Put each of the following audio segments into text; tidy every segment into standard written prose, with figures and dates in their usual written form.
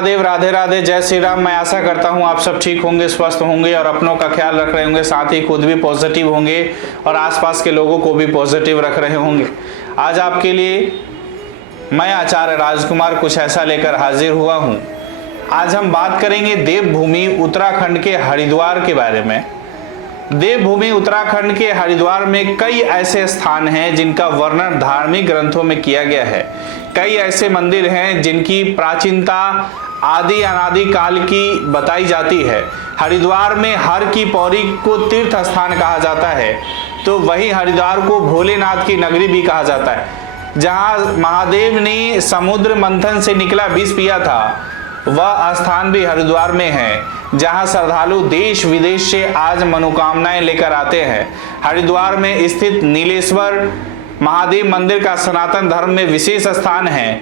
महादेव, राधे राधे, जय श्री राम। मैं आशा करता हूँ आप सब ठीक होंगे, स्वस्थ होंगे और अपनों का ख्याल रख रहे होंगे, साथ ही खुद भी पॉजिटिव होंगे और आसपास के लोगों को भी पॉजिटिव रख रहे होंगे। आज आपके लिए मैं आचार्य राजकुमार कुछ ऐसा लेकर हाजिर हुआ हूँ। आज हम बात करेंगे देवभूमि उत्तराखंड के हरिद्वार के बारे में। देवभूमि उत्तराखंड के हरिद्वार में कई ऐसे स्थान हैं जिनका वर्णन धार्मिक ग्रंथों में किया गया है। कई ऐसे मंदिर हैं जिनकी प्राचीनता आदि अनादि काल की बताई जाती है। हरिद्वार में हर की पौड़ी को तीर्थ स्थान कहा जाता है, तो वही हरिद्वार को भोलेनाथ की नगरी भी कहा जाता है। जहां महादेव ने समुद्र मंथन से निकला विष पिया था, वह स्थान भी हरिद्वार में है, जहां श्रद्धालु देश विदेश से आज मनोकामनाएं लेकर आते हैं। हरिद्वार में स्थित नीलेश्वर महादेव मंदिर का सनातन धर्म में विशेष स्थान है।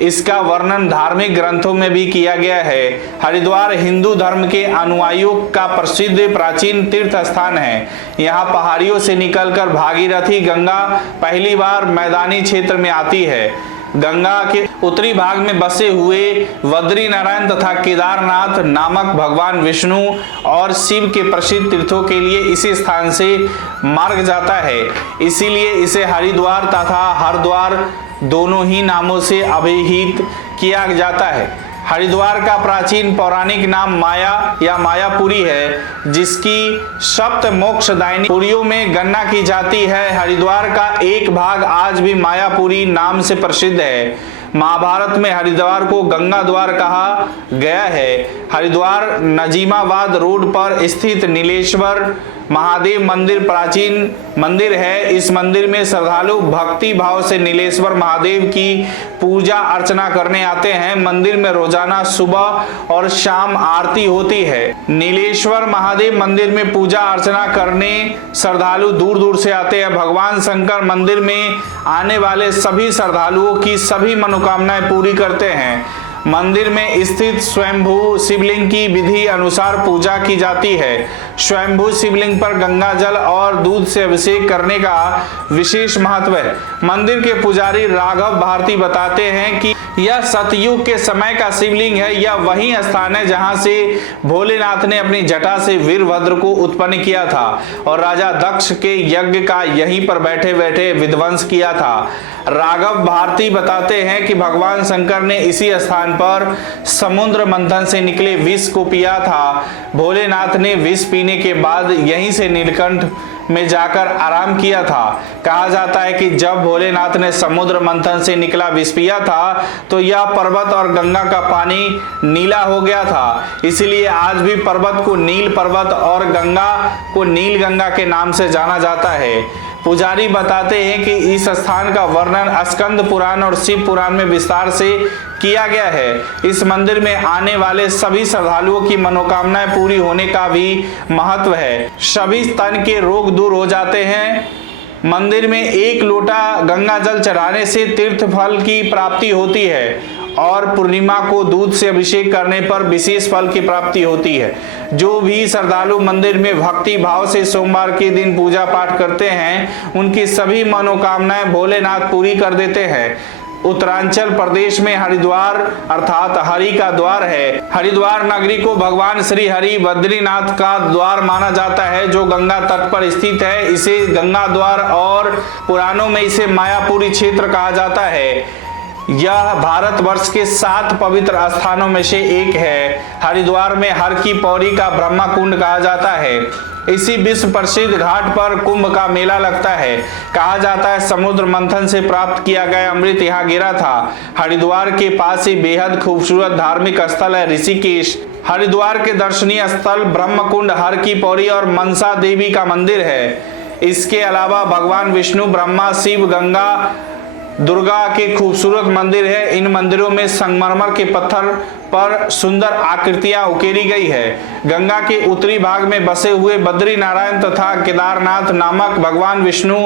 इसका वर्णन धार्मिक ग्रंथों में भी किया गया है। हरिद्वार हिंदू धर्म के अनुयायियों का प्रसिद्ध प्राचीन तीर्थ स्थान है। यहाँ पहाड़ियों से निकलकर भागीरथी गंगा पहली बार मैदानी क्षेत्र में आती है। गंगा के उत्तरी भाग में बसे हुए बद्री नारायण तथा केदारनाथ नामक भगवान विष्णु और शिव के प्रसिद्ध तीर्थों के लिए इसी स्थान से मार्ग जाता है। इसीलिए इसे हरिद्वार तथा हरद्वार दोनों ही नामों से अभिहित किया जाता है। हरिद्वार का प्राचीन पौराणिक नाम माया या मायापुरी है, जिसकी सप्त मोक्षदायिनी पुरियों में गणना की जाती है। हरिद्वार का एक भाग आज भी मायापुरी नाम से प्रसिद्ध है। महाभारत में हरिद्वार को गंगा द्वार कहा गया है। हरिद्वार नजीमाबाद रोड पर स्थित नीलेश्वर महादेव मंदिर प्राचीन मंदिर है। इस मंदिर में श्रद्धालु भक्ति भाव से नीलेश्वर महादेव की पूजा अर्चना करने आते हैं। मंदिर में रोजाना सुबह और शाम आरती होती है। नीलेश्वर महादेव मंदिर में पूजा अर्चना करने श्रद्धालु दूर दूर से आते हैं। भगवान शंकर मंदिर में आने वाले सभी श्रद्धालुओं की सभी मनोकामनाएं पूरी करते हैं। मंदिर में स्थित स्वयंभू शिवलिंग की विधि अनुसार पूजा की जाती है। स्वयंभू शिवलिंग पर गंगा जल और दूध से अभिषेक करने का विशेष महत्व है। मंदिर के पुजारी राघव भारती बताते हैं कि यह सतयुग के समय का शिवलिंग है। यह वही स्थान है जहां से भोलेनाथ ने अपनी जटा से वीरभद्र को उत्पन्न किया था और राजा दक्ष के यज्ञ का यहीं पर बैठे बैठे विध्वंस किया था। राघव भारती बताते हैं कि भगवान शंकर ने इसी स्थान पर समुद्र मंथन से निकले विष को पिया था। भोलेनाथ ने विष पीने के बाद यहीं से नीलकंठ में जाकर आराम किया था। कहा जाता है कि जब भोलेनाथ ने समुद्र मंथन से निकला विष पिया था, तो यह पर्वत और गंगा का पानी नीला हो गया था। इसलिए आज भी पर्वत को नील पर्वत और गंगा को नील गंगा के नाम से जाना जाता है। पुजारी बताते हैं कि इस स्थान का वर्णन स्कंद पुराण और शिव पुराण में विस्तार से किया गया है। इस मंदिर में आने वाले सभी श्रद्धालुओं की मनोकामनाएं पूरी होने का भी महत्व है। सभी स्तन के रोग दूर हो जाते हैं। मंदिर में एक लोटा गंगा जल चढ़ाने से तीर्थ फल की प्राप्ति होती है और पूर्णिमा को दूध से अभिषेक करने पर विशेष फल की प्राप्ति होती है। जो भी श्रद्धालु मंदिर में भक्ति भाव से सोमवार के दिन पूजा पाठ करते हैं, उनकी सभी मनोकामनाएं भोलेनाथ पूरी कर देते हैं। उत्तरांचल प्रदेश में हरिद्वार अर्थात हरि का द्वार है। हरिद्वार नगरी को भगवान श्री हरि बद्रीनाथ का द्वार माना जाता है, जो गंगा तट पर स्थित है। इसे गंगा द्वार और पुराणों में इसे मायापुरी क्षेत्र कहा जाता है। यह भारतवर्ष के 7 पवित्र स्थानों में से एक है। हरिद्वार में हर की पौड़ी का ब्रह्मा कुंड कहा जाता है। इसी विश्व प्रसिद्ध घाट पर कुंभ का मेला लगता है। कहा जाता है समुद्र मंथन से प्राप्त किया गया अमृत यहाँ गिरा था। हरिद्वार के पास ही बेहद खूबसूरत धार्मिक स्थल है ऋषिकेश। हरिद्वार के दर्शनीय स्थल ब्रह्म कुंड, हर की पौड़ी और मनसा देवी का मंदिर है। इसके अलावा भगवान विष्णु, ब्रह्मा, शिव, गंगा, दुर्गा के खूबसूरत मंदिर है। इन मंदिरों में संगमरमर के पत्थर पर सुंदर आकृतियां उकेरी गई है। गंगा के उत्तरी भाग में बसे हुए बद्री नारायण तथा केदारनाथ नामक भगवान विष्णु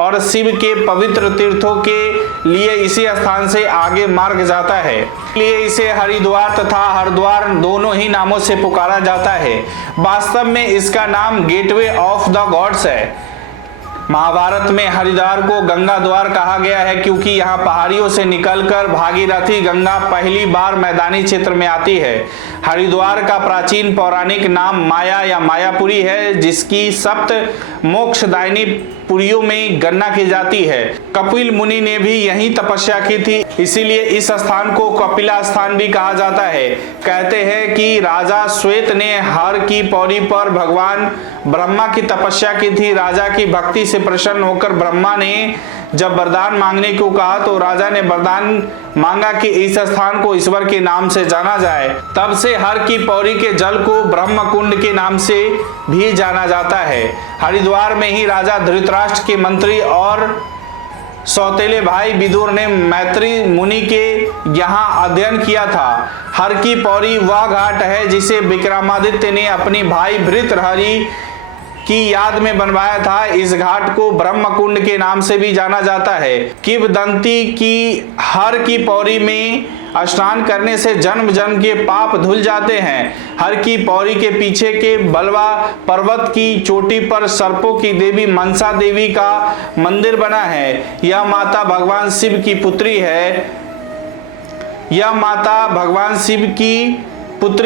और शिव के पवित्र तीर्थों के लिए इसी स्थान से आगे मार्ग जाता है। इसलिए इसे हरिद्वार तथा हरद्वार दोनों ही नामों से पुकारा जाता है। वास्तव में इसका नाम गेटवे ऑफ द गॉड्स है। महाभारत में हरिद्वार को गंगा द्वार कहा गया है क्योंकि यहाँ पहाड़ियों से निकलकर भागीरथी गंगा पहली बार मैदानी क्षेत्र में आती है। हरिद्वार का प्राचीन पौराणिक नाम माया या मायापुरी है, जिसकी सप्त मोक्षदायिनी पुरियों में गणना की जाती है। कपिल मुनि ने भी यहीं तपस्या की थी, इसीलिए इस स्थान को कपिला स्थान भी कहा जाता है। कहते हैं कि राजा श्वेत ने हर की पौड़ी पर भगवान ब्रह्मा की तपस्या की थी। राजा की भक्ति से प्रसन्न होकर ब्रह्मा ने जब वरदान मांगने को कहा तो राजा ने वरदान मांगा कि इस स्थान को ईश्वर के नाम से जाना जाए। तब से हर की पौड़ी के जल को ब्रह्म कुंड के नाम से भी जाना जाता है। हरिद्वार में ही राजा धृतराष्ट्र के मंत्री और सौतेले भाई विदुर ने मैत्री मुनि के यहाँ अध्ययन किया था। हर की पौड़ी वह घाट है जिसे विक्रमादित्य ने अपनी भाई भृतहरि की याद में बनवाया था। इस घाट को ब्रह्म कुंड के नाम से भी जाना जाता है। किंवदंती की हर की पौड़ी में स्नान करने से जन्म जन्म के पाप धुल जाते हैं। हर की पौड़ी के पीछे के बलवा पर्वत की चोटी पर सर्पों की देवी मनसा देवी का मंदिर बना है। यह माता भगवान शिव की पुत्री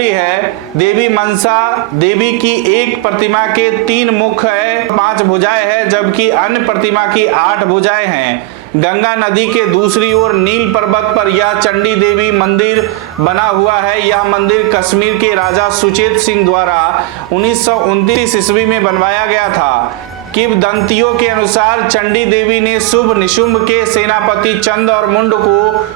है। देवी मनसा देवी की एक प्रतिमा के 3 मुख है, 5 भुजाएं हैं, जबकि अन्य प्रतिमा की 8 भुजाएं हैं। गंगा नदी के दूसरी ओर नील पर्वत पर यह चंडी देवी मंदिर बना हुआ है। यह मंदिर कश्मीर के राजा सुचेत सिंह द्वारा 1929 ईस्वी में बनवाया गया था। किंवदंतियों के अनुसार चंडी देवी ने शुभ निशुंभ के सेनापति चंद और मुंड को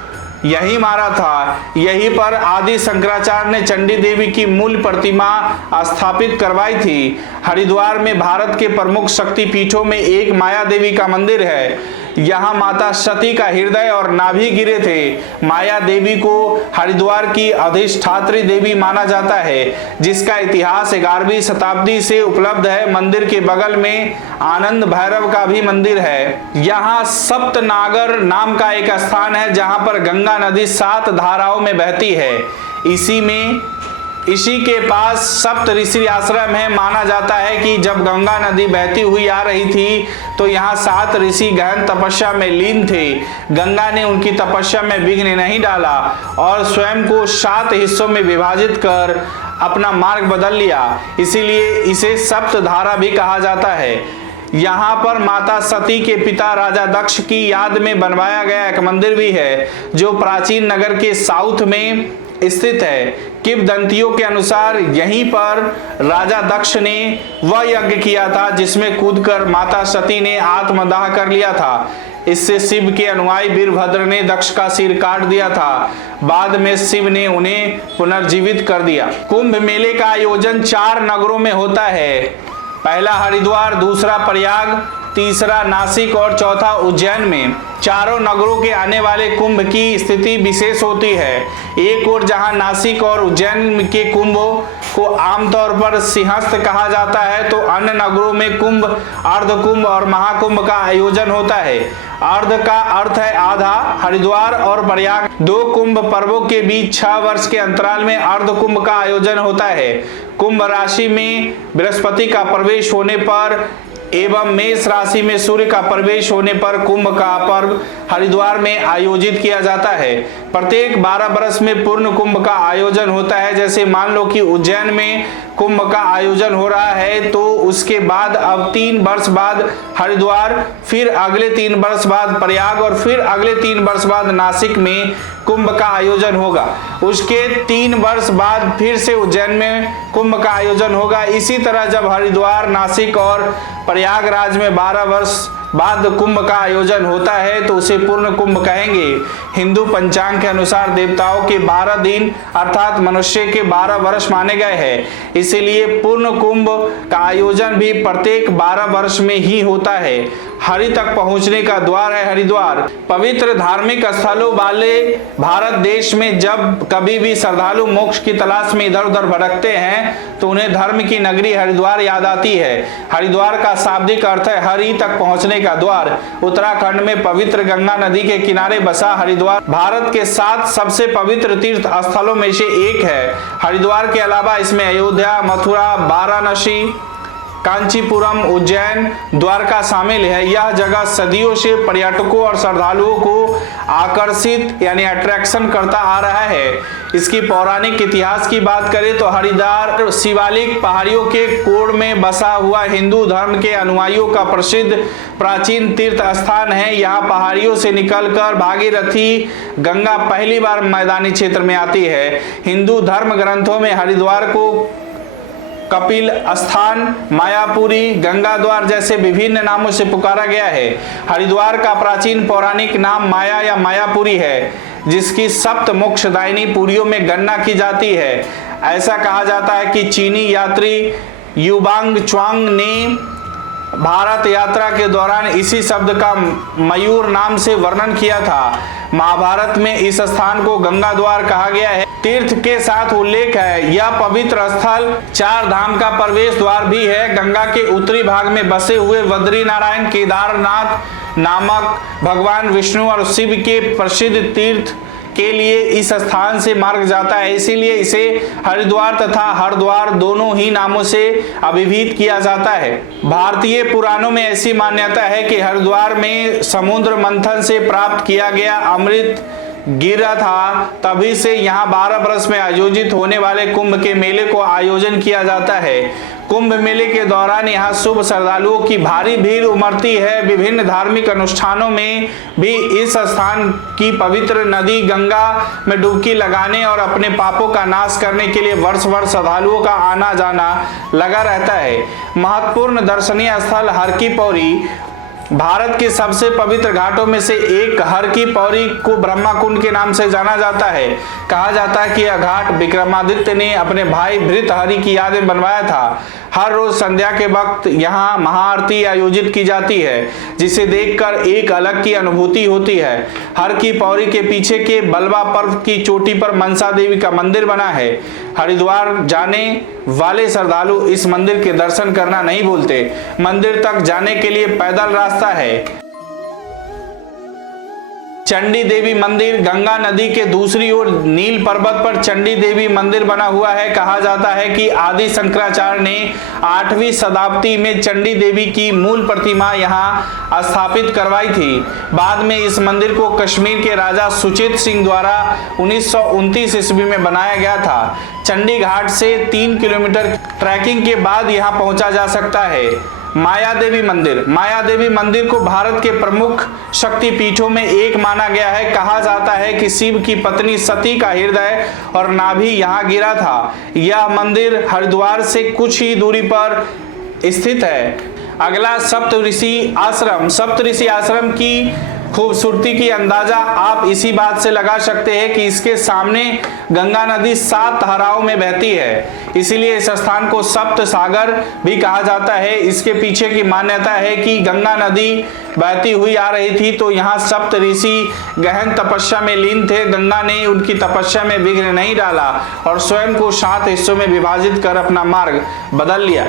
यही मारा था। यहीं पर आदि शंकराचार्य ने चंडी देवी की मूल प्रतिमा स्थापित करवाई थी। हरिद्वार में भारत के प्रमुख शक्ति पीठों में एक माया देवी का मंदिर है। यहाँ माता सती का हृदय और नाभि गिरे थे। माया देवी को हरिद्वार की अधिष्ठात्री देवी माना जाता है, जिसका इतिहास 11वीं शताब्दी से उपलब्ध है। मंदिर के बगल में आनंद भैरव का भी मंदिर है। यहाँ सप्तनागर नाम का एक स्थान है जहाँ पर गंगा नदी 7 धाराओं में बहती है। इसी के पास सप्त ऋषि आश्रम है। माना जाता है कि जब गंगा नदी बहती हुई आ रही थी तो यहाँ 7 ऋषि गहन तपस्या में लीन थे। गंगा ने उनकी तपस्या में विघ्न नहीं डाला और स्वयं को 7 हिस्सों में विभाजित कर अपना मार्ग बदल लिया, इसीलिए इसे सप्त धारा भी कहा जाता है। यहाँ पर माता सती के पिता राजा दक्ष की याद में बनवाया गया एक मंदिर भी है, जो प्राचीन नगर के साउथ में स्थित है। किंवदंतियों के अनुसार यहीं पर राजा दक्ष ने वह यज्ञ किया था जिसमें कूदकर माता सती ने आत्मदाह कर लिया था। इससे शिव के अनुयायी वीरभद्र ने दक्ष का सिर काट दिया था। बाद में शिव ने उन्हें पुनर्जीवित कर दिया। कुंभ मेले का आयोजन 4 नगरों में होता है। पहला हरिद्वार, दूसरा प्रयाग, तीसरा नासिक और चौथा उज्जैन में। चारों नगरों के आने वाले कुंभ की स्थिति विशेष होती है। एक ओर जहां नासिक और उज्जैन के कुंभों को आमतौर पर सिंहस्थ कहा जाता है, तो अन्य नगरों में कुंभ, अर्ध कुंभ और महाकुंभ का आयोजन होता है। अर्ध का अर्थ है आधा। हरिद्वार और प्रयाग 2 कुंभ पर्वों के बीच 6 वर्ष के अंतराल में अर्ध कुंभ का आयोजन होता है। कुंभ राशि में बृहस्पति का प्रवेश होने पर एवं मेष राशि में सूर्य का प्रवेश होने पर कुंभ का पर्व हरिद्वार में आयोजित किया जाता है। प्रत्येक 12 वर्ष में पूर्ण कुंभ का आयोजन होता है। जैसे मान लो कि उज्जैन में कुंभ का आयोजन हो रहा है, तो उसके बाद अब 3 वर्ष बाद हरिद्वार, फिर अगले 3 वर्ष बाद प्रयाग और फिर अगले 3 वर्ष बाद नासिक में कुंभ का आयोजन होगा। उसके 3 वर्ष बाद फिर से उज्जैन में कुंभ का आयोजन होगा। इसी तरह जब हरिद्वार, नासिक और प्रयागराज में 12 वर्ष बाद कुंभ का आयोजन होता है तो उसे पूर्ण कुंभ कहेंगे। हिंदू पंचांग के अनुसार देवताओं के 12 दिन अर्थात मनुष्य के 12 वर्ष माने गए हैं, इसीलिए पूर्ण कुंभ का आयोजन भी प्रत्येक 12 वर्ष में ही होता है। हरि तक पहुंचने का द्वार है हरिद्वार। पवित्र धार्मिक स्थलों वाले भारत देश में जब कभी भी श्रद्धालु मोक्ष की तलाश में इधर उधर भटकते हैं तो उन्हें धर्म की नगरी हरिद्वार याद आती है। हरिद्वार का शाब्दिक अर्थ है हरि तक पहुंचने का द्वार। उत्तराखंड में पवित्र गंगा नदी के किनारे बसा हरिद्वार भारत के 7 सबसे पवित्र तीर्थ स्थलों में से एक है। हरिद्वार के अलावा इसमें अयोध्या, मथुरा, वाराणसी, कांचीपुरम, उज्जैन, द्वारका शामिल है। यह जगह सदियों से पर्यटकों और श्रद्धालुओं को आकर्षित यानी अट्रैक्शन करता आ रहा है। इसकी पौराणिक इतिहास की बात करें तो हरिद्वार शिवालिक पहाड़ियों के कोण में बसा हुआ हिंदू धर्म के अनुयायियों का प्रसिद्ध प्राचीन तीर्थ स्थान है। यहाँ पहाड़ियों से निकलकर भागीरथी गंगा पहली बार मैदानी क्षेत्र में आती है। हिंदू धर्म ग्रंथों में हरिद्वार को कपिल स्थान, मायापुरी, गंगाद्वार जैसे विभिन्न नामों से पुकारा गया है। हरिद्वार का प्राचीन पौराणिक नाम माया या मायापुरी है, जिसकी सप्त मोक्षदायिनी पुरियों में गणना की जाती है। ऐसा कहा जाता है कि चीनी यात्री युबांग च्वांग ने भारत यात्रा के दौरान इसी शब्द का मयूर नाम से वर्णन किया था। महाभारत में इस स्थान को गंगा द्वार कहा गया है। तीर्थ के साथ उल्लेख है, यह पवित्र स्थल 4 धाम का प्रवेश द्वार भी है। गंगा के उत्तरी भाग में बसे हुए बद्रीनारायण केदारनाथ नामक भगवान विष्णु और शिव के प्रसिद्ध तीर्थ के लिए इस स्थान से मार्ग जाता है, इसीलिए इसे हरिद्वार तथा हरद्वार दोनों ही नामों से अभिहित किया जाता है। भारतीय पुराणों में ऐसी मान्यता है कि हरिद्वार में समुद्र मंथन से प्राप्त किया गया अमृत गिरा था, तभी से यहाँ 12 वर्ष में आयोजित होने वाले कुंभ के मेले को आयोजन किया जाता है। कुंभ मेले के दौरान यहाँ शुभ श्रद्धालुओं की भारी भीड़ उमड़ती है। विभिन्न धार्मिक अनुष्ठानों में भी इस स्थान की पवित्र नदी गंगा में डुबकी लगाने और अपने पापों का नाश करने के लिए वर्ष भर श्रद्धालुओं का आना जाना लगा रहता है। महत्वपूर्ण दर्शनीय स्थल हर की पौड़ी, भारत के सबसे पवित्र घाटों में से एक हर की पौड़ी को ब्रह्मा कुंड के नाम से जाना जाता है। कहा जाता है कि यह घाट विक्रमादित्य ने अपने भाई भृतहरि की याद में बनवाया था। हर रोज संध्या के वक्त यहाँ महाआरती आयोजित की जाती है, जिसे देखकर एक अलग की अनुभूति होती है। हर की पौड़ी के पीछे के बलवा पर्वत की चोटी पर मनसा देवी का मंदिर बना है। हरिद्वार जाने वाले श्रद्धालु इस मंदिर के दर्शन करना नहीं भूलते। मंदिर तक जाने के लिए पैदल रास्ता है। चंडी देवी मंदिर, गंगा नदी के दूसरी ओर नील पर्वत पर चंडी देवी मंदिर बना हुआ है। कहा जाता है कि आदि शंकराचार्य ने 8वीं शताब्दी में चंडी देवी की मूल प्रतिमा यहाँ स्थापित करवाई थी। बाद में इस मंदिर को कश्मीर के राजा सुचेत सिंह द्वारा 1929 ईस्वी में बनाया गया था। चंडी घाट से 3 किलोमीटर ट्रैकिंग के बाद यहाँ पहुंचा जा सकता है। माया देवी मंदिर, माया देवी मंदिर को भारत के प्रमुख शक्तिपीठों में एक माना गया है। कहा जाता है कि शिव की पत्नी सती का हृदय और नाभि यहाँ गिरा था। यह मंदिर हरिद्वार से कुछ ही दूरी पर स्थित है। अगला सप्तऋषि आश्रम। सप्तऋषि आश्रम की खूबसूरती की अंदाजा आप इसी बात से लगा सकते हैं कि इसके सामने गंगा नदी 7 धाराओं में बहती है, इसीलिए इस स्थान को सप्त सागर भी कहा जाता है। इसके पीछे की मान्यता है कि गंगा नदी बहती हुई आ रही थी तो यहाँ सप्त ऋषि गहन तपस्या में लीन थे। गंगा ने उनकी तपस्या में विघ्न नहीं डाला और स्वयं को 7 हिस्सों में विभाजित कर अपना मार्ग बदल लिया।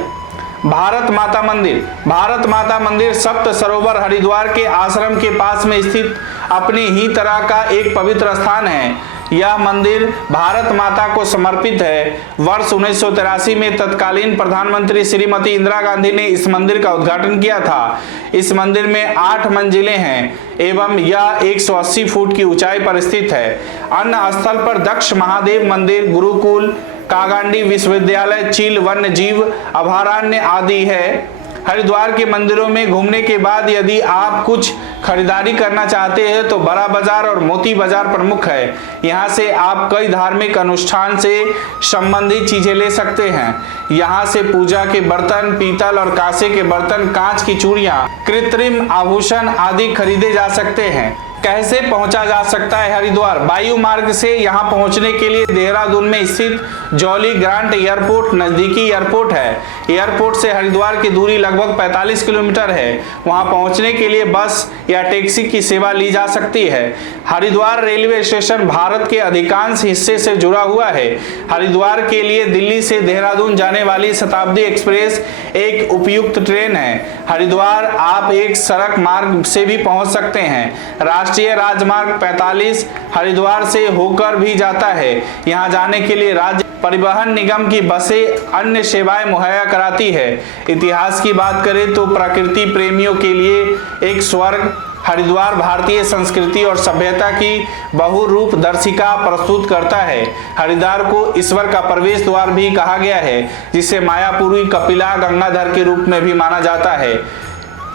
भारत माता मंदिर। भारत माता मंदिर सप्त सरोवर हरिद्वार के आश्रम के पास में स्थित अपनी ही तरह का एक पवित्र स्थान है। यह मंदिर भारत माता को समर्पित है। वर्ष 1983 में तत्कालीन प्रधानमंत्री श्रीमती इंदिरा गांधी ने इस मंदिर का उद्घाटन किया था। इस मंदिर में 8 मंजिलें हैं एवं यह 180 फुट की ऊंचाई पर स्थित है। अन्य स्थल पर दक्ष महादेव मंदिर, गुरुकुल, कागांडी विश्वविद्यालय, चील वन्य जीव अभयारण्य आदि है। हरिद्वार के मंदिरों में घूमने के बाद यदि आप कुछ खरीदारी करना चाहते हैं तो बड़ा बाजार और मोती बाजार प्रमुख है। यहाँ से आप कई धार्मिक अनुष्ठान से संबंधित चीजें ले सकते हैं। यहाँ से पूजा के बर्तन, पीतल और कांसे के बर्तन, कांच की चूड़ियां, कृत्रिम आभूषण आदि खरीदे जा सकते हैं। कैसे पहुंचा जा सकता है हरिद्वार? वायु मार्ग से यहाँ पहुंचने के लिए देहरादून में स्थित जॉली ग्रांट एयरपोर्ट नजदीकी एयरपोर्ट है। एयरपोर्ट से हरिद्वार की दूरी लगभग 45 किलोमीटर है। वहां पहुंचने के लिए बस या टैक्सी की सेवा ली जा सकती है। हरिद्वार रेलवे स्टेशन भारत के अधिकांश हिस्से से जुड़ा हुआ है। हरिद्वार के लिए दिल्ली से देहरादून जाने वाली शताब्दी एक्सप्रेस एक उपयुक्त ट्रेन है। हरिद्वार आप एक सड़क मार्ग से भी पहुंच सकते हैं। राष्ट्रीय राजमार्ग 45 हरिद्वार से होकर भी जाता है। यहाँ जाने के लिए राज्य परिवहन निगम की बसें अन्य सेवाएं मुहैया कराती है। इतिहास की बात करें तो प्रकृति प्रेमियों के लिए एक स्वर्ग हरिद्वार भारतीय संस्कृति और सभ्यता की बहुरूप दर्शिका प्रस्तुत करता है। हरिद्वार को ईश्वर का प्रवेश द्वार भी कहा गया है, जिसे मायापुरी, कपिला, गंगाधर के रूप में भी माना जाता है।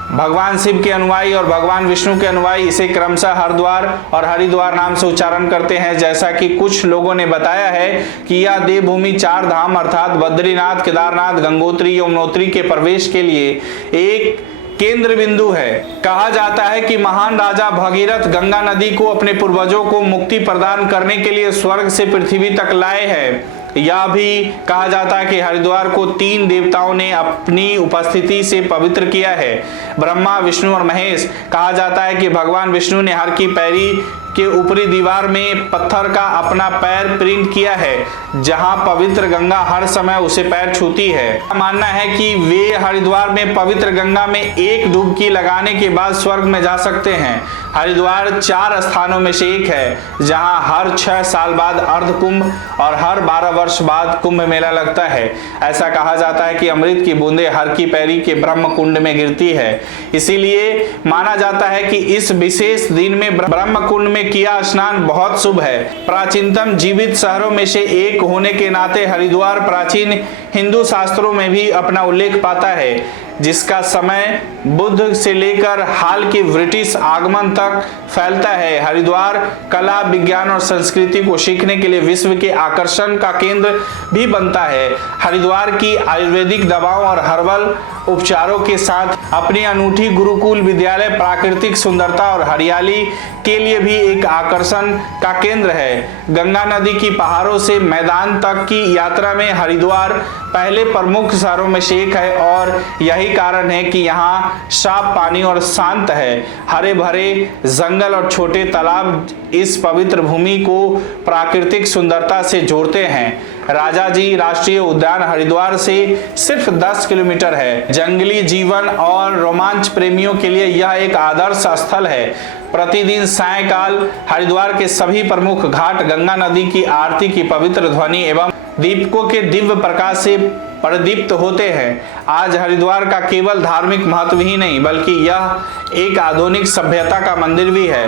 भगवान शिव के अनुयायी और भगवान विष्णु के अनुयायी इसे क्रमशः हरद्वार और हरिद्वार नाम से उच्चारण करते हैं। जैसा कि कुछ लोगों ने बताया है कि यह देवभूमि 4 धाम अर्थात बद्रीनाथ, केदारनाथ, गंगोत्री, यमुनोत्री के प्रवेश के लिए एक केंद्र बिंदु है। कहा जाता है कि महान राजा भगीरथ गंगा नदी को अपने पूर्वजों को मुक्ति प्रदान करने के लिए स्वर्ग से पृथ्वी तक लाए हैं। यह भी कहा जाता है कि हरिद्वार को 3 देवताओं ने अपनी उपस्थिति से पवित्र किया है, ब्रह्मा, विष्णु और महेश। कहा जाता है कि भगवान विष्णु ने हर की पैरी के ऊपरी दीवार में पत्थर का अपना पैर प्रिंट किया है, जहां पवित्र गंगा हर समय उसे पैर छूती है। मानना है कि वे हरिद्वार में पवित्र गंगा में एक डुबकी लगाने के बाद स्वर्ग में जा सकते हैं। हरिद्वार 4 स्थानों में से एक है जहां हर 6 साल बाद अर्ध कुंभ और हर 12 वर्ष बाद कुंभ मेला लगता है। ऐसा कहा जाता है कि अमृत की बूंदें हर की पैरी के ब्रह्म कुंड में गिरती है, इसीलिए माना जाता है कि इस विशेष दिन में ब्रह्म कुंड में किया स्नान बहुत शुभ है। प्राचीनतम जीवित शहरों में से एक होने के नाते हरिद्वार प्राचीन हिंदू शास्त्रों में भी अपना उल्लेख पाता है, जिसका समय बुद्ध से लेकर हाल के ब्रिटिश आगमन तक फैलता है। हरिद्वार कला, विज्ञान और संस्कृति को सीखने के लिए विश्व के आकर्षण का केंद्र भी बनता है। हरिद्वार की आयुर्वेदिक दवाओं और हर्बल उपचारों के साथ अपनी अनूठी गुरुकुल विद्यालय प्राकृतिक सुंदरता और हरियाली के लिए भी एक आकर्षण का केंद्र है। गंगा नदी की पहाड़ों से मैदान तक की यात्रा में हरिद्वार पहले प्रमुख शहरों में से एक है और यही कारण है कि यहाँ साफ पानी और शांत है। हरे भरे जंगल और छोटे तालाब इस पवित्र भूमि को प्राकृतिक सुंदरता से जोड़ते हैं। राजाजी राष्ट्रीय उद्यान हरिद्वार से सिर्फ 10 किलोमीटर है। जंगली जीवन और रोमांच प्रेमियों के लिए यह एक आदर्श स्थल है। प्रतिदिन सायंकाल हरिद्वार के सभी प्रमुख घाट गंगा नदी की आरती की पवित्र ध्वनि एवं दीपकों के दिव्य प्रकाश से प्रदीप्त होते हैं। आज हरिद्वार का केवल धार्मिक महत्व ही नहीं बल्कि यह एक आधुनिक सभ्यता का मंदिर भी है।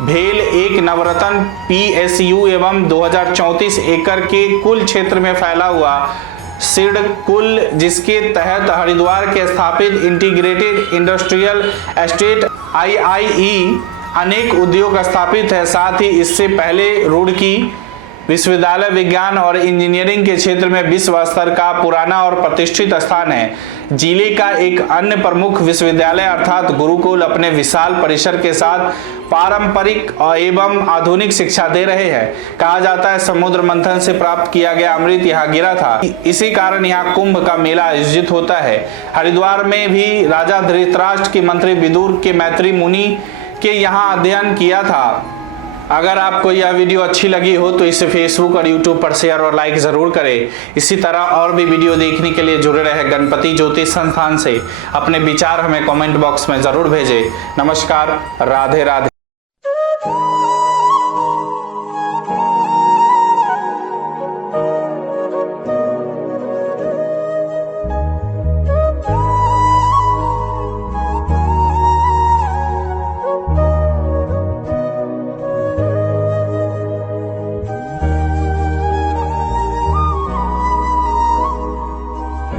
भेल एक नवरत्न PSU एवं 2034 एकड़ के कुल क्षेत्र में फैला हुआ सिडकुल, जिसके तहत हरिद्वार के स्थापित इंटीग्रेटेड इंडस्ट्रियल एस्टेट IIE अनेक उद्योग स्थापित है। साथ ही इससे पहले रुड़की विश्वविद्यालय विज्ञान और इंजीनियरिंग के क्षेत्र में विश्व स्तर का पुराना और प्रतिष्ठित स्थान है। जिले का एक अन्य प्रमुख विश्वविद्यालय अर्थात गुरुकुल अपने विशाल परिसर के साथ पारंपरिक एवं आधुनिक शिक्षा दे रहे हैं। कहा जाता है समुद्र मंथन से प्राप्त किया गया अमृत यहाँ गिरा था, इसी कारण यहाँ कुंभ का मेला आयोजित होता है। हरिद्वार में भी राजा धृतराष्ट्र के मंत्री विदुर के मैत्री मुनि के यहाँ अध्ययन किया था। अगर आपको यह वीडियो अच्छी लगी हो तो इसे फेसबुक और यूट्यूब पर शेयर और लाइक जरूर करें। इसी तरह और भी वीडियो देखने के लिए जुड़े रहे गणपति ज्योतिष संस्थान से। अपने विचार हमें कमेंट बॉक्स में जरूर भेजें। नमस्कार, राधे राधे।